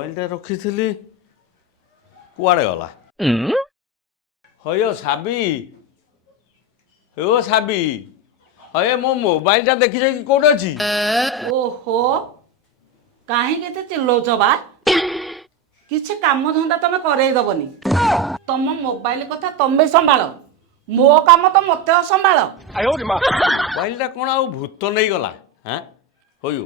ମୋବାଇଲଟା ରଖିଥିଲି କୁଆଡ଼େ ଗଲା? ହୟ ସାବି ଓ ସାବି ହଏ ମୋ ମୋବାଇଲଟା ଦେଖିଛ କି କୋଉଠି ଅଛି? ଓହୋ କାହିଁକି ଏତେ ଚିଲ୍ଲଉଛ ବା? କିଛି କାମ ଧନ୍ଦା ତମେ କରେଇ ଦବନି। ତମ ମୋବାଇଲ କଥା ତମେ ସମ୍ଭାଳ, ମୋ କାମ ତ ମତେ ଅସମ୍ଭାଳ। ମୋବାଇଲଟା କ'ଣ ଆଉ ଭୂତ ନେଇଗଲା? ହାଁ ହଉ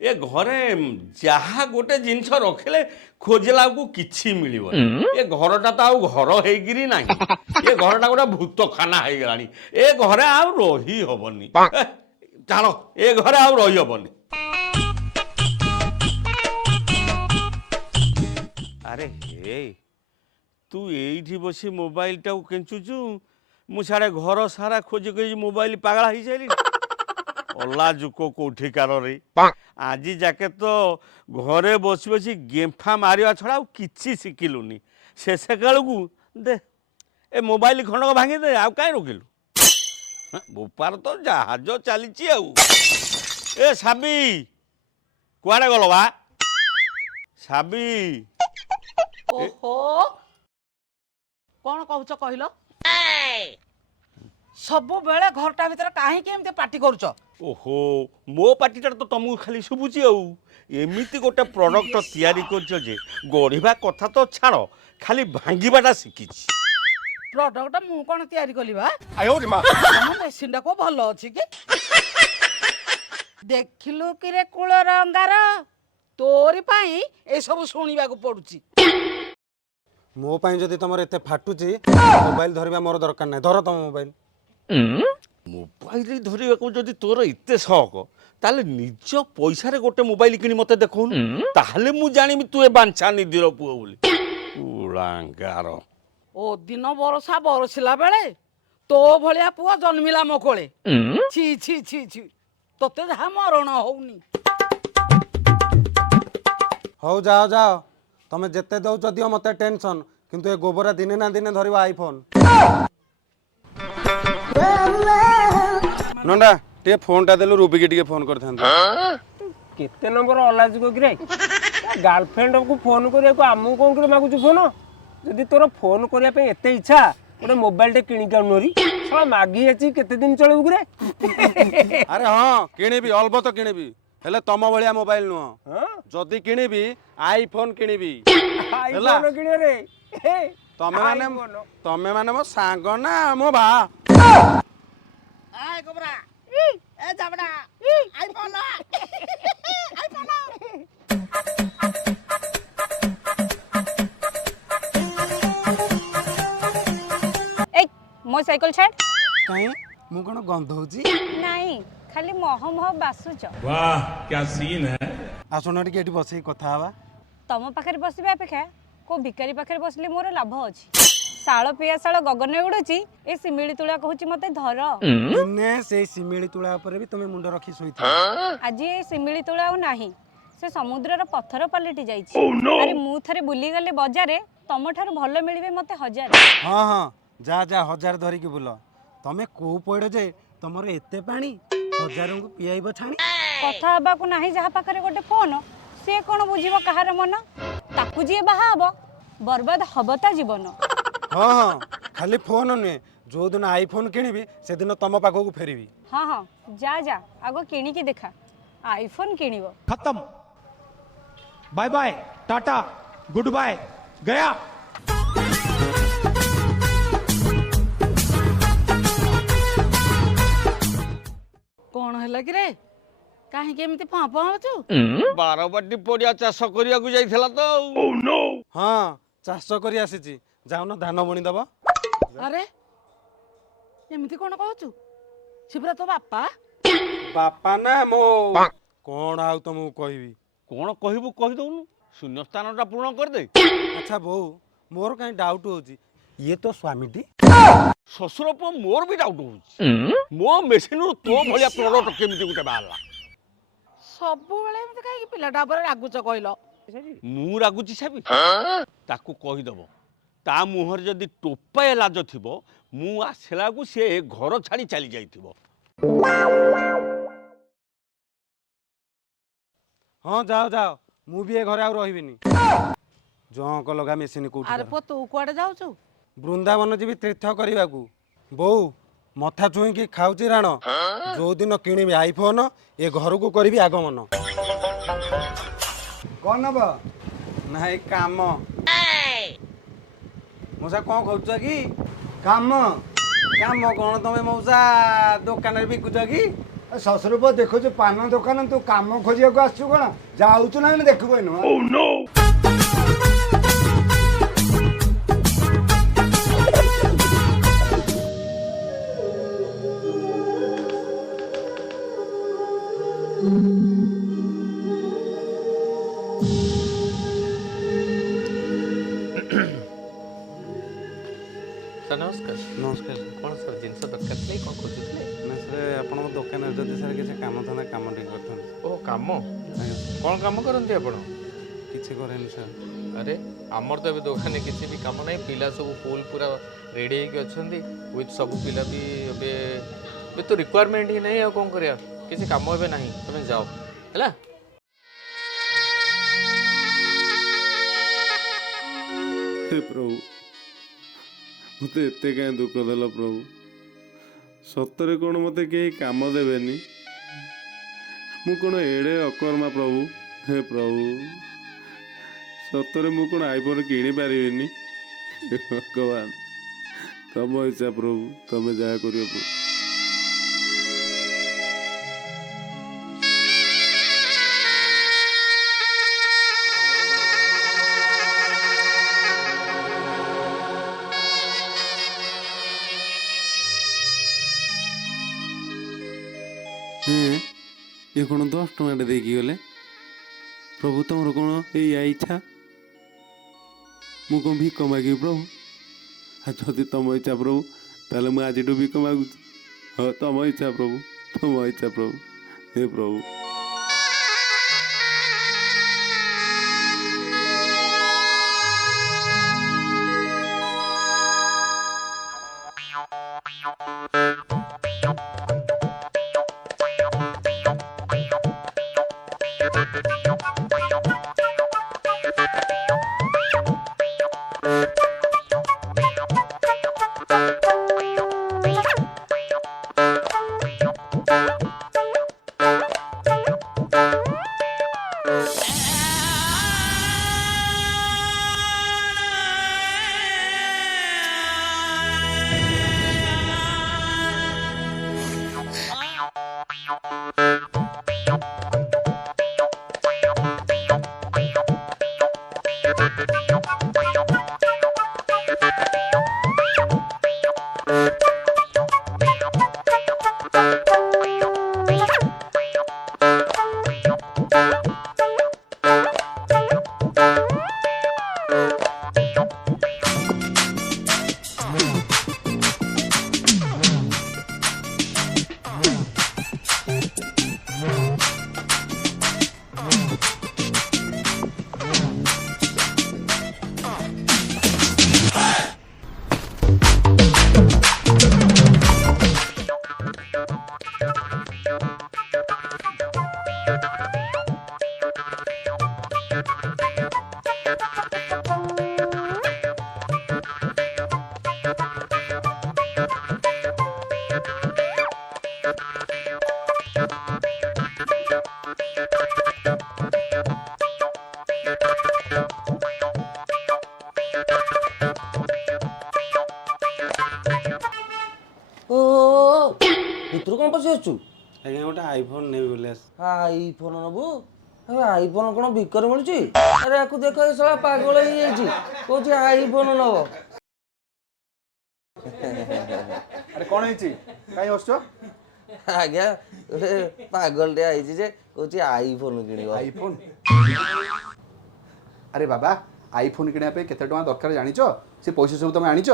ଏ ଘରେ ଯାହା ଗୋଟେ ଜିନିଷ ରଖିଲେ ଖୋଜିଲା ବେଳକୁ କିଛି ମିଳିବନି। ଏ ଘରଟା ତ ଆଉ ଘର ହେଇକିରି ନାହିଁ, ଏ ଘରଟା ଗୋଟେ ଭୂତଖାନା ହେଇଗଲାଣି। ଏ ଘରେ ଆଉ ରହି ହବନି। ଚାଲ ଏ ଘରେ ଆଉ ରହି ହବନି। ଆରେ ହେ ତୁ ଏଇଠି ବସି ମୋବାଇଲଟାକୁ କେଞ୍ଚୁଛୁ, ମୁଁ ସିଆଡ଼େ ଘର ସାରା ଖୋଜି ଖୋଜି ମୋବାଇଲ ପାଗଳା ହେଇସାରିଲିଣି। ଅଲା ଯୁକ କୋଉଠିକାରରେ ଆଜି ଯାକେ ତ ଘରେ ବସି ବସି ଗେମ୍ଫା ମାରିବା ଛଡ଼ା ଆଉ କିଛି ଶିଖିଲୁନି। ଶେଷ କାଳକୁ ଦେ ଏ ମୋବାଇଲ ଖଣ୍ଡକ ଭାଙ୍ଗିଦେ, ଆଉ କାହିଁ ରଖିଲୁ? ବୋପାର ତ ଜାହାଜ ଚାଲିଛି ଆଉ। ଏ ସାବି କୁଆଡ଼େ ଗଲ ବା? ସାବି ଓହୋ କଣ କହୁଛ କହିଲ? ସବୁବେଳେ ଘରଟା ଭିତରେ କାହିଁକି ଏମିତି ପାଟି କରୁଛ? ଓହୋ ମୋ ପାଟିଟା ତ ତମକୁ ଖାଲି ଶୁଭୁଛି ଆଉ। ଏମିତି ଗୋଟେ ପ୍ରଡକ୍ଟ ତିଆରି କରିଛ ଯେ ଗଢ଼ିବା କଥା ତ ଛାଡ଼, ଖାଲି ଭାଙ୍ଗିବାଟା ଶିଖିଛି। ପ୍ରଡକ୍ଟ ମୁଁ କଣ ତିଆରି କଲି ବା? ମେସିନଟା କୋଉ ଭଲ ଅଛି କି? ଦେଖିଲୁ କିରେ କୂଳର ଅଙ୍ଗାର, ତୋରି ପାଇଁ ଏସବୁ ଶୁଣିବାକୁ ପଡୁଛି। ମୋ ପାଇଁ ଯଦି ତମର ଏତେ ଫାଟୁଛି, ମୋବାଇଲ ଧରିବା ମୋର ଦରକାର ନାହିଁ। ଧର ତମ ମୋବାଇଲ। ମୋବାଇଲ ଧରିବାକୁ ଯଦି ତୋର ଏତେ ସଅକ, ତାହେଲେ ନିଜ ପଇସାରେ ଗୋଟେ ମୋବାଇଲ କିଣି ମତେ ଦେଖଉନୁ, ତାହେଲେ ମୁଁ ଜାଣିବି ତୁ ଏ ବାଞ୍ଛା ନିଧିର ପୁଅ ବୋଲି। ଉଳାଙ୍ଗାର ଓ ଦିନ ବରଷା ବରସିଲା ବେଳେ ତୋ ଭଳିଆ ପୁଅ ଜନ୍ମିଲା ମୋ କୋଳେ। ଛି ଛି ଛି ଛି, ତତେ ଯାହା ମରଣ ହଉନି। ହଉ ଯାଅ ଯାଅ, ତମେ ଯେତେ ଦଉଛ ଦିଅ, ମତେ ଟେନସନ। କିନ୍ତୁ ଏ ଗୋବରା ଦିନେ ନା ଦିନେ ଧରିବ ଆଇଫୋନ। ନଣ୍ଡା ଟିକେ ଫୋନଟା ଦେଲୁ, ରୁବିକି ଟିକେ ଫୋନ କରିଥାନ୍ତି। କେତେ ନମ୍ବର ଅଲାଜିକ କିରେ? ଗାର୍ଲଫ୍ରେଣ୍ଡକୁ ଫୋନ କରିବାକୁ ଆମକୁ କଣ କିରେ ମାଗୁଛୁ ଫୋନ? ଯଦି ତୋର ଫୋନ କରିବା ପାଇଁ ଏତେ ଇଚ୍ଛା, ଗୋଟେ ମୋବାଇଲଟେ କିଣିକି ଆଣୁନରି। ଶଳା ମାଗି ଅଛି କେତେ ଦିନ ଚଳିବୁ କିରେ? ଆରେ ହଁ କିଣିବି, ଅଲବତ କିଣିବି, ହେଲେ ତମ ଭଳିଆ ମୋବାଇଲ ନୁହଁ। ଯଦି କିଣିବି ଆଇଫୋନ କିଣିବି। ଆଇଫୋନ କିଣିବରେ ତମେ ମାନେ ମୋ ସାଙ୍ଗ ନା ମୋ ଭା? ଆଏ ଗୋବରା, ଏ ଜାବଡା, ଆଇଫୋନ ଆଇଫୋନ। ए मो साइकिल छाड़। କାଇଁ ମୁଁ କଣ ଗନ୍ଧଉଛି? नहीं खाली मह मह बासुच। वाह क्या सीन है। ଆସୁନ ଟିକେ ଏଠି ବସିକି କଥା ହବା। तम पाखे बसवा अपेक्षा को भिकारी पाखे बसले मोर लाभ अच्छी। शाल पिया शाल गगन उड़ुची, ए सिमिली तुला कहूची मते धर। ଦିନେ ସେଇ ଶିମିଳି ତୁଳା ଉପରେ ବି ତମେ ମୁଣ୍ଡ ରଖି ଶୋଇଥିବ। आज ए सिमिली तुला आउ नाही, से समुद्रर पत्थर पलटि जाइछि। अरे मु थरे बुली गले बजारे, तम ठारु भलो मिलिबे मते हजार। ହଁ ହଁ ଯା ଯା, ହଜାର ଧରିକି ବୁଲ। ତମେ କୋଉ ପଇଡ଼ ଯେ ତମର ଏତେ ପାଣି, ହଜାରଙ୍କୁ ପିଆଇବ ଛାଣି। कथा हबाकू नाही जहा पाखरे गोटे फोन, से कोन बुझिबो कहार मन? ताकू जी बाहा हबो, बर्बाद हबो ता जीवन। ହଁ ହଁ ଖାଲି ଫୋନ ନୁହେଁ, ଯୋଉଦିନ ଆଇଫୋନ କିଣିବି ସେଦିନ ତମ ପାଖକୁ ଫେରିବି। हाँ हाँ जा जा, आगो किणिकी देखा, आईफोन किणिबो। खत्म, bye bye, tata, good bye, गया। କଣ ହେଲା କିରେ? କାହିଁକି ଏମିତି ଫଁ ଫଁ ହଉଛୁ? ବାରବାଟୀ ପଡ଼ିଆ ଚାଷ କରିବାକୁ ଯାଇଥିଲା ତ ଆଉ। ହଁ ଚାଷ କରି ଆସିଛି, ଯାଉନ ଧାନ ବୁଣିଦବ। ଆରେ ଏମିତି କଣ କହୁଛୁ? ସେ ପୁରା ତୋ ବାପା? ବାପା ନା ମୋ କଣ ଆଉ ତମକୁ କହିବି? କ'ଣ କହିବୁ କହିଦଉନୁ, ଶୂନ୍ୟସ୍ଥାନଟା ପୂରଣ କରିଦେ। ଆଚ୍ଛା ବୋଉ, ମୋର କାହିଁ ଡାଉଟ ହଉଛି, ଇଏ ତ ସ୍ୱାମୀଟି? ଶ୍ୱଶୁର ପୁଅ ମୋର ବି ଡାଉଟ୍ ହଉଛି, ମୋ ମେସିନରୁ ତୋ ଭଳିଆ ପ୍ରଡକ୍ଟ କେମିତି ଗୋଟେ ବାହାରିଲା? ସବୁବେଳେ ଏମିତି କାହିଁକି ପିଲାଟା ଉପରେ ରାଗୁଛ କହିଲ? ମୁଁ ରାଗୁଛି ସାବି? ତାକୁ କହିଦବ, ତା ମୁହଁରେ ଯଦି ଟୋପାଏ ଲାଜ ଥିବ, ମୁଁ ଆସିଲାକୁ ସେ ଘର ଛାଡ଼ି ଚାଲି ଯାଇଥିବ। ହଁ ଯାଅ ଯାଅ, ମୁଁ ବି ଏ ଘରେ ଆଉ ରହିବିନି। ଜଙ୍କ ଲଗା ମେସିନ୍ କୋଉଠି ଆରେ ପୁଅ ତୁ କୁଆଡ଼େ ଯାଉଛୁ? ବୃନ୍ଦାବନ ଯିବି ତୀର୍ଥ କରିବାକୁ। ବୋଉ ମଥା ଛୁଇଁକି ଖାଉଛି ରାଣ। ଯୋଉଦିନ କିଣିବି ଆଇଫୋନ ଏ ଘରକୁ କରିବି ଆଗମନ। କଣ ନବ? ନାଇଁ କାମ। ମଉସା କଣ କହୁଛ କି? କାମ କାମ କଣ ତମେ ମଉସା ଦୋକାନରେ ବିକୁଛ କି? ଶ୍ୱଶୁର ପୁଅ ଦେଖୁଛୁ ପାନ ଦୋକାନ, ତୁ କାମ ଖୋଜିବାକୁ ଆସିଛୁ କଣ? ଯାଉଛୁ ନା ଦେଖିବୁ ନୁହଁ। ସାର୍ ନମସ୍କାର। ନମସ୍କାର। କ'ଣ ସାର୍ ଜିନିଷ ଦରକାର ଥିଲା କ'ଣ ଖୋଜୁଥିଲେ? ନା ସାର୍ ଆପଣଙ୍କ ଦୋକାନରେ ଯଦି ସାର୍ କିଛି କାମ ଥାନ୍ତା କାମ ଟିକେ କରିଥାନ୍ତି। ଓ କାମ କ'ଣ କାମ କରନ୍ତି ଆପଣ? କିଛି କରେନି ସାର୍। ଆରେ ଆମର ତ ଏବେ ଦୋକାନରେ କିଛି ବି କାମ ନାହିଁ। ପିଲା ସବୁ ଫୁଲ୍ ପୁରା ରେଡ଼ି ହେଇକି ଅଛନ୍ତି ୱିଥ୍ ସବୁ ପିଲା ବି ଏବେ ତ ରିକ୍ୱାରମେଣ୍ଟ ହିଁ ନାହିଁ। ଆଉ କ'ଣ କରିବା, କିଛି କାମ ଏବେ ନାହିଁ, ତୁମେ ଯାଅ ହେଲା। ହେ ପ୍ରଭୁ, ମୋତେ ଏତେ କାହିଁ ଦୁଃଖ ଦେଲ ପ୍ରଭୁ? ସତରେ କ'ଣ ମୋତେ କେହି କାମ ଦେବେନି? ମୁଁ କ'ଣ ଏଡ଼େ ଅକର୍ମା ପ୍ରଭୁ? ହେ ପ୍ରଭୁ, ସତରେ ମୁଁ କ'ଣ ଆଇଫୋନ୍ କିଣିପାରିବିନି? ହେ ଭଗବାନ, ତମ ଇଚ୍ଛା ପ୍ରଭୁ, ତମେ ଯାହା କରିବ ପ୍ରଭୁ। ଏ କ'ଣ 10 ଟଙ୍କାଟେ ଦେଇକି ଗଲେ? ପ୍ରଭୁ ତମର କ'ଣ ଏଇଆ ଇଚ୍ଛା? ମୁଁ କ'ଣ ଭିକ ମାଗିବି ପ୍ରଭୁ? ଯଦି ତମ ଇଚ୍ଛା ପ୍ରଭୁ, ତାହେଲେ ମୁଁ ଆଜିଠୁ ଭିକ ମାଗୁଛି। ହଁ, ତମ ଇଚ୍ଛା ପ୍ରଭୁ, ତମ ଇଚ୍ଛା ପ୍ରଭୁ। ହେ ପ୍ରଭୁ। ଭିତରୁ କ'ଣ ପଶି ଆସୁଛୁ? ଆଜ୍ଞା ଗୋଟେ ଆଇଫୋନ୍ ନେବି ବୋଲି ଆସ। ଆଇଫୋନ ନବୁ? ଆଇଫୋନ କ'ଣ ଭିକରେ ମିଳୁଛି? ଆରେ ଆକୁ ଦେଖ, ଏ ଶଳା ପାଗଳ ହେଇଯାଇଛି, କହୁଛି ଆଇଫୋନ ନବ। ଆରେ କ'ଣ ହେଇଛି? କାହିଁ ହସୁଛ? ଆଜ୍ଞା ଗୋଟେ ପାଗଳଟେ ଆଇଛି ଯେ କହୁଛି ଆଇଫୋନ କିଣିବ। ଆଇଫୋନ୍? ଆରେ ବାବା, ଆଇଫୋନ୍ କିଣିବା ପାଇଁ କେତେ ଟଙ୍କା ଦରକାର ଜାଣିଛ? ସେ ପଇସା ସବୁ ତମେ ଆଣିଛ?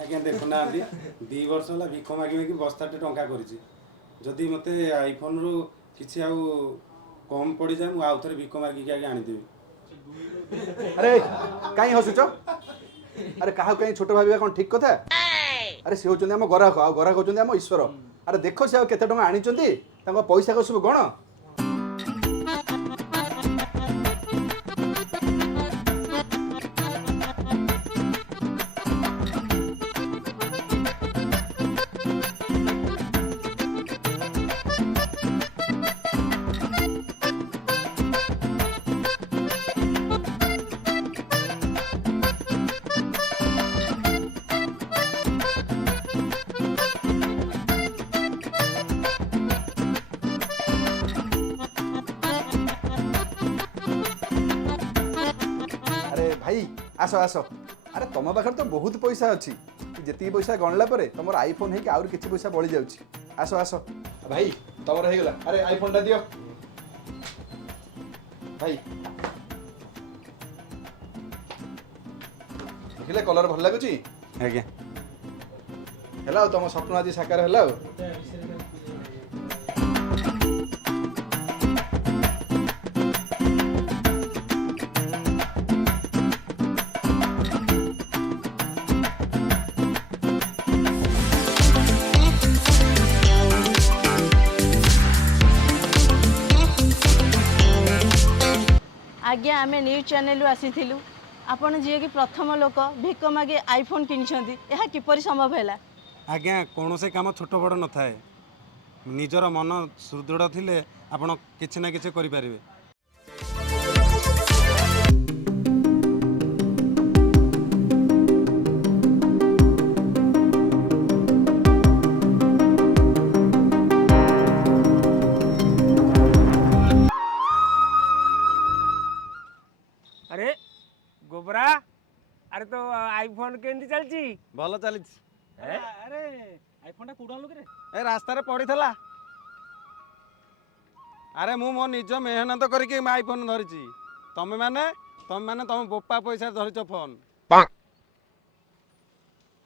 ଆଜ୍ଞା ଦେଖୁନାହାନ୍ତି, 2 ବର୍ଷ ହେଲା ଭିକ ମାଗି ମାଗି ବସ୍ତାଟେ ଟଙ୍କା କରିଛି। ଯଦି ମୋତେ ଆଇଫୋନ୍ରୁ କିଛି ଆଉ କମ୍ ପଡ଼ିଯାଏ, ମୁଁ ଆଉ ଥରେ ଭିକ ମାଗିକି ଆଜ୍ଞା ଆଣିଦେବି। ଆରେ କାହିଁ ହସୁଛ? ଆରେ କାହାକୁ କାହିଁ ଛୋଟ ଭାବିବା କ'ଣ ଠିକ୍ କଥା? ଆରେ ସେ ହେଉଛନ୍ତି ଆମ ଗରାଖ, ଆଉ ଗରାଖ ହେଉଛନ୍ତି ଆମ ଈଶ୍ୱର। ଆରେ ଦେଖ ସେ ଆଉ କେତେ ଟଙ୍କା ଆଣିଛନ୍ତି, ତାଙ୍କ ପଇସା ସବୁ କ'ଣ? ଆସ ଆସ। ଆରେ ତମ ପାଖରେ ତ ବହୁତ ପଇସା ଅଛି, ଯେତିକି ପଇସା ଗଣିଲା ପରେ ତମର ଆଇଫୋନ ହେଇକି ଆହୁରି କିଛି ପଇସା ବଳି ଯାଉଛି। ଆସ ଆସ ଭାଇ, ତମର ହେଇଗଲା। ଆରେ ଆଇଫୋନଟା ଦିଅ ଭାଇ। ଦେଖିଲେ କଲର ଭଲ ଲାଗୁଛି? ଆଜ୍ଞା। ହେଲା ଆଉ ତମ ସ୍ୱପ୍ନ ଆଜି ସାକାର ହେଲା ଆଉ। ଆଜ୍ଞା ଆମେ ନ୍ୟୁଜ୍ ଚ୍ୟାନେଲରୁ ଆସିଥିଲୁ। ଆପଣ ଯିଏକି ପ୍ରଥମ ଲୋକ ଭିକ ମାଗି ଆଇଫୋନ୍ କିଣିଛନ୍ତି, ଏହା କିପରି ସମ୍ଭବ ହେଲା? ଆଜ୍ଞା, କୌଣସି କାମ ଛୋଟ ବଡ଼ ନଥାଏ। ନିଜର ମନ ସୁଦୃଢ଼ ଥିଲେ ଆପଣ କିଛି ନା କିଛି କରିପାରିବେ। ଆରେ ଗୋବରା, ଆରେ ତ ଆଇଫୋନ କେମିତି ଚାଲିଛି? ଭଲ ଚାଲିଛି। अरे आईफोन टा कोडा लोग रे ଏ ରାସ୍ତାରେ ପଡ଼ିଥିଲା। ଆରେ ମୁଁ ମୋ ନିଜ ମେହନତ କରିକି ଆଇଫୋନ ଧରିଛି। ତମେ ମାନେ ତମ ବୋପା ପଇସା ଧରିଛ ଫୋନ।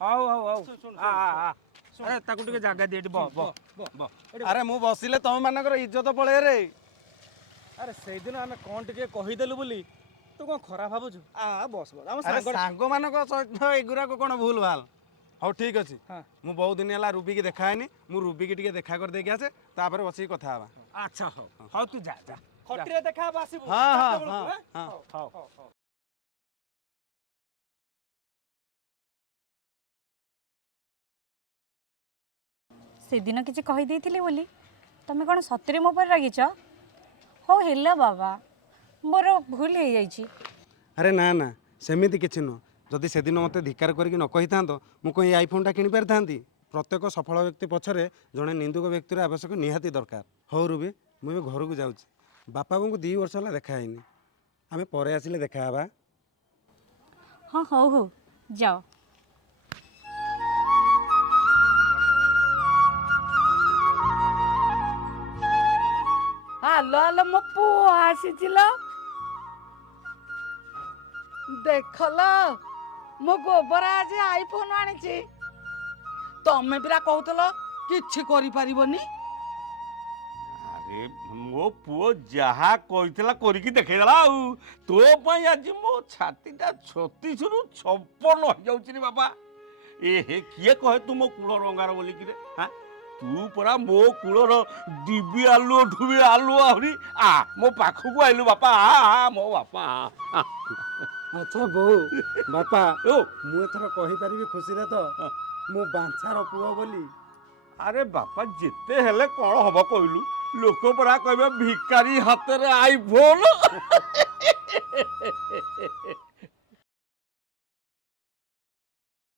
ହଉ ହଉ ହଉ, ଆରେ ତାକୁ ଟିକେ ଜାଗା দিয়ে ବ ବ ବ। ଆରେ ମୁଁ ବସିଲେ ତମ ମାନଙ୍କର ଇଜ୍ଜତ ପଳେଇ ରେ। अरे से दिन आमे कोन टिके कहि देलु बोली तू कोन खराब भाबुछु आ बस बस हम ଆରେ सांग ସାଙ୍ଗ ମାନଙ୍କ ସହିତ ଏଗୁରାକ କ'ଣ ଭୁଲ ଭାଲ। ହଉ ଠିକ୍ ଅଛି, ମୁଁ ବହୁତ ଦିନ ହେଲା ରୁବିକି ଦେଖା ହେଇନି। ମୁଁ ରୁବିକି ଟିକେ ଦେଖା କରିଦେଇକି ଆସେ, ତାପରେ ବସିକି କଥା ହେବା। ଆଚ୍ଛା ହଉ ହଉ, ତୁ ଯା ଯା। खटिरे देखा बासिबु ହଁ ହଁ ହଁ ହଁ। ହଉ। ସେଦିନ କିଛି କହିଦେଇଥିଲି ବୋଲି ତମେ କ'ଣ ସତରେ ମୋ ଉପରେ ରାଗିଛ? ହଉ ହେଲା ବାବା, ମୋର ଭୁଲ ହେଇଯାଇଛି। ଆରେ ନା ନା, ସେମିତି କିଛି ନୁହଁ। ଯଦି ସେଦିନ ମୋତେ ଧିକାର କରିକି ନ କହିଥାନ୍ତ, ମୁଁ କ'ଣ ଏଇ ଆଇଫୋନଟା କିଣିପାରିଥାନ୍ତି? ପ୍ରତ୍ୟେକ ସଫଳ ବ୍ୟକ୍ତି ପଛରେ ଜଣେ ନିନ୍ଦୁକ ବ୍ୟକ୍ତିର ଆବଶ୍ୟକ ନିହାତି ଦରକାର। ହଉ ରୁବି, ମୁଁ ଏବେ ଘରକୁ ଯାଉଛି। ବାପା ବୋଉଙ୍କୁ 2 ବର୍ଷ ହେଲା ଦେଖା ହେଇନି। ଆମେ ପରେ ଆସିଲେ ଦେଖା ହେବା। ହଁ ହଉ ହଉ, ଯାଅ। ହାଲୋ ହାଲୋ, ମୋ ପୁଅ ଆସିছিল। ଦେଖଲ, ମୋ ଗୋବରା ଆଜି ଆଇଫୋନ ଆଣିଛି। ତମେ ପୁରା କହୁଥିଲ କିଛି କରିପାରିବନି। ଆରେ ମୋ ପୁଅ ଯାହା କହିଥିଲା କରିକି ଦେଖେଇଦେଲା ଆଉ। ତୋ ପାଇଁ ଆଜି ମୋ ଛାତିଟା 36ରୁ 56 ହେଇଯାଉଛି ରେ ବାବା। ଏ ହେ, କିଏ କହେ ତୁ ମୋ କୂଳ ରଙ୍ଗାର ବୋଲିକିରେ? ହାଁ, ତୁ ପରା ମୋ କୂଳର ଦିବି ଆଲୁଅଠୁ ବି ଆଲୁଅ ଆହୁରି। ଆ ମୋ ପାଖକୁ ଆଇଲୁ ବାପା, ମୋ ବାପା। ଆଚ୍ଛା ବୋଉ, ବାପା, ଓ ମୁଁ ଏଥର କହିପାରିବି ଖୁସିରେ ତ ମୁଁ ବାଞ୍ଛାର ପୁଅ ବୋଲି? ଆରେ ବାପା, ଯେତେ ହେଲେ କ'ଣ ହବ କହିଲୁ? ଲୋକ ପରା କହିବେ ଭିକାରୀ ହାତରେ ଆଇଫୋନ।